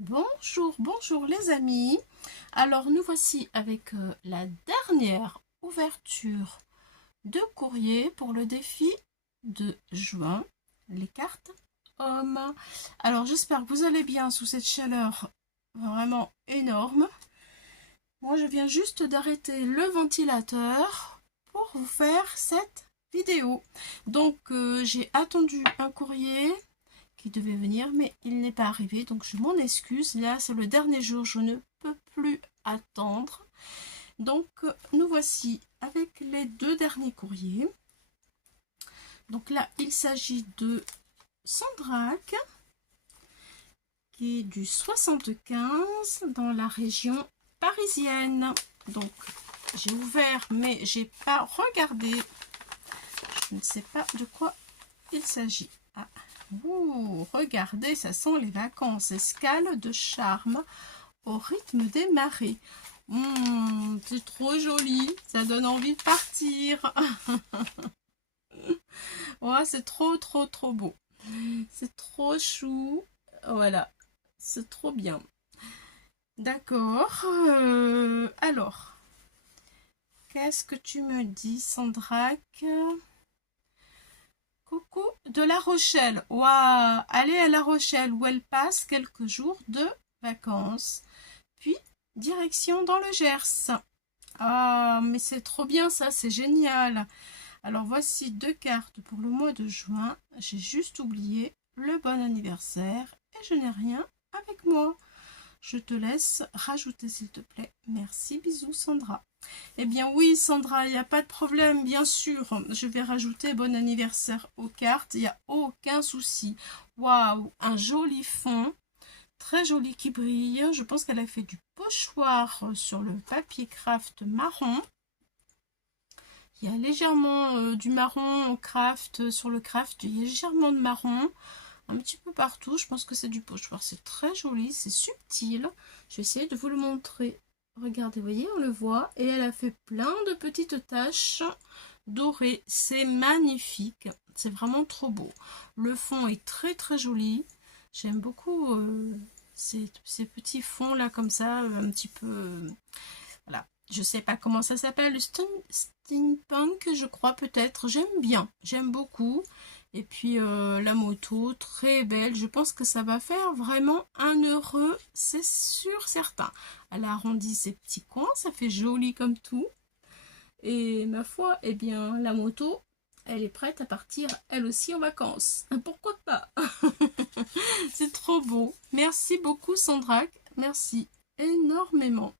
Bonjour, bonjour les amis. Alors nous voici avec la dernière ouverture de courrier pour le défi de juin, les cartes hommes. Alors j'espère que vous allez bien sous cette chaleur vraiment énorme. Moi je viens juste d'arrêter le ventilateur pour vous faire cette vidéo. Donc j'ai attendu un courrier qui devait venir, mais il n'est pas arrivé, donc je m'en excuse. Là, c'est le dernier jour, je ne peux plus attendre. Donc, nous voici avec les deux derniers courriers. Donc là, il s'agit de Sandrac, qui est du 75 dans la région parisienne. Donc, j'ai ouvert, mais j'ai pas regardé. Je ne sais pas de quoi il s'agit. Ah. Ouh, regardez, ça sent les vacances. Escale de charme au rythme des marées. C'est trop joli. Ça donne envie de partir. Oh, c'est trop, trop, trop beau. C'est trop chou. Voilà, c'est trop bien. D'accord. Alors, qu'est-ce que tu me dis, Sandrac? Coucou de La Rochelle. Waouh, allez à La Rochelle où elle passe quelques jours de vacances. Puis, direction dans le Gers. Ah, mais c'est trop bien ça, c'est génial. Alors, voici deux cartes pour le mois de juin. J'ai juste oublié le bon anniversaire et je n'ai rien avec moi. Je te laisse rajouter s'il te plaît. Merci, bisous Sandra. Eh bien oui Sandra, il n'y a pas de problème, bien sûr. Je vais rajouter bon anniversaire aux cartes, il n'y a aucun souci. Waouh, un joli fond, très joli qui brille. Je pense qu'elle a fait du pochoir sur le papier craft marron. Il y a légèrement du marron au craft, sur le craft, il y a légèrement de marron. Un petit peu partout, je pense que c'est du pochoir, c'est très joli, c'est subtil. Je vais essayer de vous le montrer. Regardez, vous voyez, on le voit. Et elle a fait plein de petites taches dorées. C'est magnifique. C'est vraiment trop beau. Le fond est très très joli. J'aime beaucoup ces petits fonds là comme ça, un petit peu... voilà. Je sais pas comment ça s'appelle, le steampunk, je crois peut-être. J'aime bien, j'aime beaucoup. Et puis la moto, très belle. Je pense que ça va faire vraiment un heureux, c'est sûr, certain. Elle a arrondi ses petits coins, ça fait joli comme tout. Et ma foi, eh bien, la moto, elle est prête à partir, elle aussi, en vacances. Pourquoi pas? C'est trop beau. Merci beaucoup, Sandrac. Merci énormément.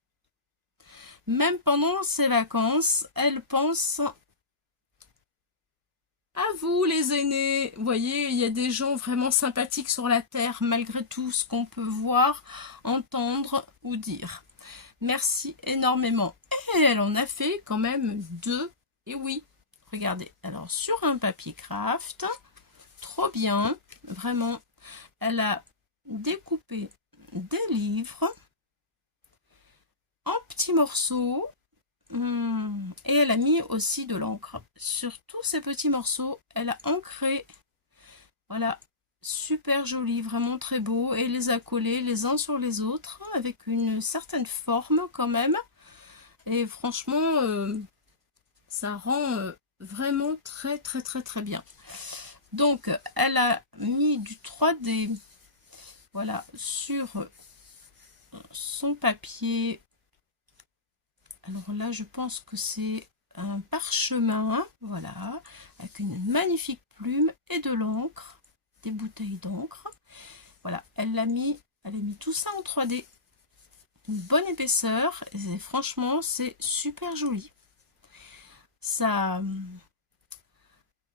Même pendant ses vacances, elle pense à vous les aînés. Vous voyez, il y a des gens vraiment sympathiques sur la terre, malgré tout ce qu'on peut voir, entendre ou dire. Merci énormément. Et elle en a fait quand même deux. Et oui, regardez. Alors, sur un papier craft, trop bien. Vraiment, elle a découpé des livres en petits morceaux. Et elle a mis aussi de l'encre. Sur tous ces petits morceaux, elle a ancré. Voilà, super joli, vraiment très beau. Et les a collés les uns sur les autres avec une certaine forme quand même. Et franchement, ça rend vraiment très très très très bien. Donc, elle a mis du 3D, voilà, sur son papier. Alors là, je pense que c'est un parchemin, voilà, avec une magnifique plume et de l'encre, des bouteilles d'encre. Voilà, elle a mis tout ça en 3D. Une bonne épaisseur, et franchement, c'est super joli. Ça,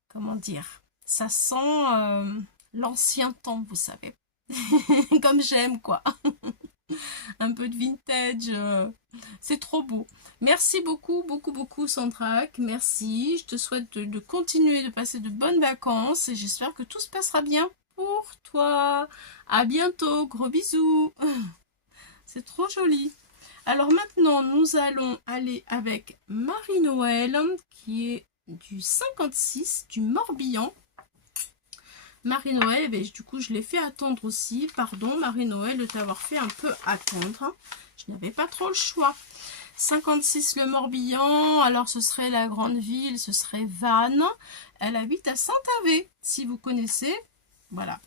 comment dire, ça sent l'ancien temps, vous savez. Comme j'aime, quoi. Un peu de vintage. C'est trop beau. Merci beaucoup, beaucoup, beaucoup, Sandrac. Merci. Je te souhaite de continuer de passer de bonnes vacances et j'espère que tout se passera bien pour toi. À bientôt. Gros bisous. C'est trop joli. Alors maintenant, nous allons aller avec Marie-Noël qui est du 56 du Morbihan. Marie-Noël, ben, du coup, je l'ai fait attendre aussi. Pardon, Marie-Noël, de t'avoir fait un peu attendre. Je n'avais pas trop le choix. 56 le Morbihan, alors ce serait la grande ville, ce serait Vannes. Elle habite à Saint-Avé, si vous connaissez. Voilà.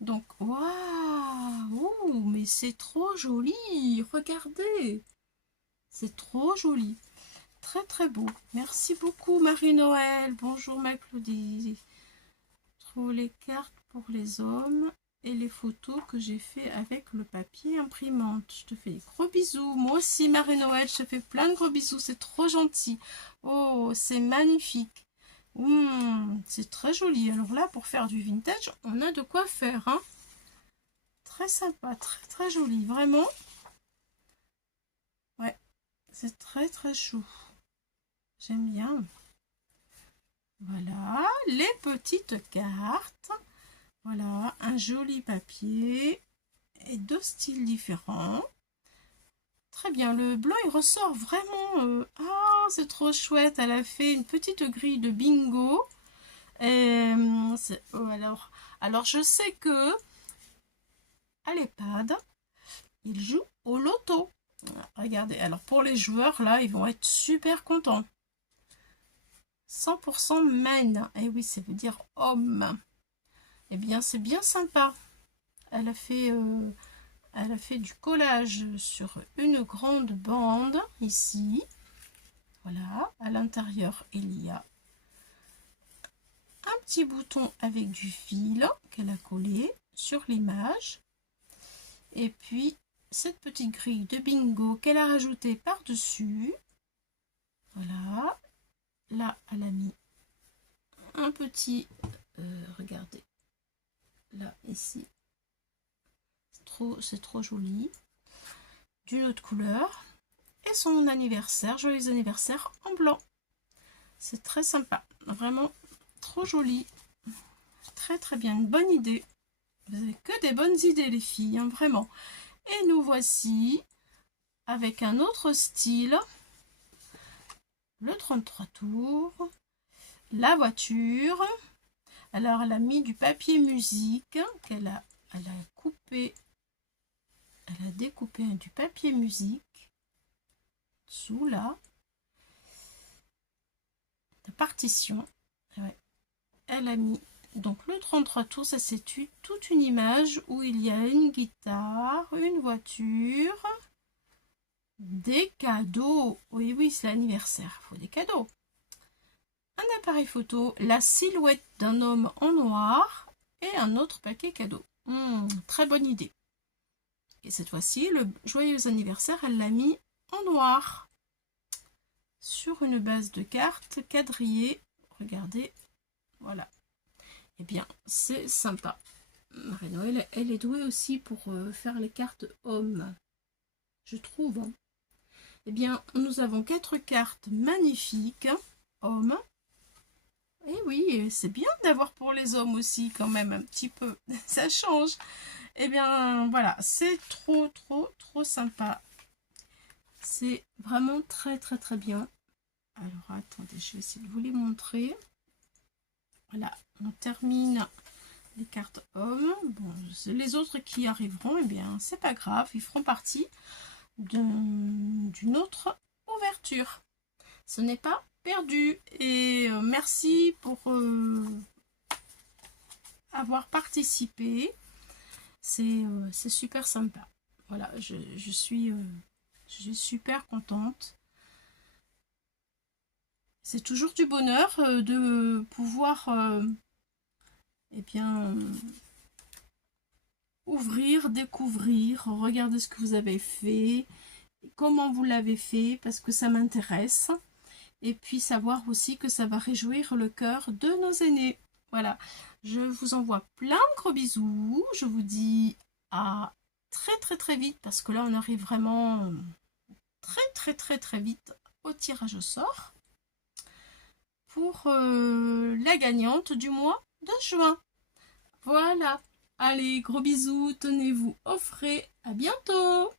Donc, waouh, mais c'est trop joli. Regardez, c'est trop joli. Très très beau. Merci beaucoup Marie-Noël. Bonjour ma Claudie. Trouve les cartes pour les hommes et les photos que j'ai fait avec le papier imprimante. Je te fais des gros bisous. Moi aussi Marie-Noël, je te fais plein de gros bisous. C'est trop gentil. Oh, c'est magnifique. C'est très joli. Alors là, pour faire du vintage, on a de quoi faire. Hein. Très sympa, très très joli. Vraiment. Ouais, c'est très très chou. J'aime bien. Voilà, les petites cartes. Voilà, un joli papier et deux styles différents. Très bien, le blanc il ressort vraiment. Ah, c'est trop chouette. Elle a fait une petite grille de bingo. Et, alors, je sais que à l'EHPAD, ils jouent au loto. Regardez, alors pour les joueurs là, ils vont être super contents. 100% men. Et oui, ça veut dire homme. Eh bien, c'est bien sympa. Elle a fait du collage sur une grande bande, ici. Voilà. À l'intérieur, il y a un petit bouton avec du fil qu'elle a collé sur l'image. Et puis, cette petite grille de bingo qu'elle a rajoutée par-dessus. Voilà. Là, elle a mis un petit... regardez. Là, ici. C'est trop joli. D'une autre couleur. Et son anniversaire, joyeux anniversaire en blanc. C'est très sympa. Vraiment trop joli. Très très bien. Une bonne idée. Vous avez que des bonnes idées les filles. Hein, vraiment. Et nous voici avec un autre style. Le 33 tours. La voiture. Alors elle a mis du papier musique qu'elle a coupé. Elle a découpé du papier musique sous la partition. Ouais. Elle a mis donc le 33 tours, ça c'est toute une image où il y a une guitare, une voiture, des cadeaux. Oui, oui, c'est l'anniversaire, il faut des cadeaux. Un appareil photo, la silhouette d'un homme en noir et un autre paquet cadeau. Très bonne idée. Et cette fois-ci, le joyeux anniversaire, elle l'a mis en noir. Sur une base de cartes quadrillées. Regardez, voilà. Eh bien, c'est sympa. Marie-Noël, elle est douée aussi pour faire les cartes hommes. Je trouve. Hein. Eh bien, nous avons 4 cartes magnifiques. Hommes. Et oui, c'est bien d'avoir pour les hommes aussi, quand même, un petit peu. Ça change. Eh bien, voilà, c'est trop, trop, trop sympa. C'est vraiment très, très, très bien. Alors, attendez, je vais essayer de vous les montrer. Voilà, on termine les cartes hommes. Bon, les autres qui arriveront, eh bien, c'est pas grave. Ils feront partie d'une autre ouverture. Ce n'est pas perdu. Et merci pour avoir participé. C'est super sympa. Voilà, je suis super contente. C'est toujours du bonheur de pouvoir eh bien, ouvrir, découvrir, regarder ce que vous avez fait, comment vous l'avez fait, parce que ça m'intéresse. Et puis savoir aussi que ça va réjouir le cœur de nos aînés. Voilà, je vous envoie plein de gros bisous. Je vous dis à très très très vite, parce que là on arrive vraiment très très très très vite au tirage au sort pour la gagnante du mois de juin. Voilà, allez, gros bisous, tenez-vous au frais, à bientôt!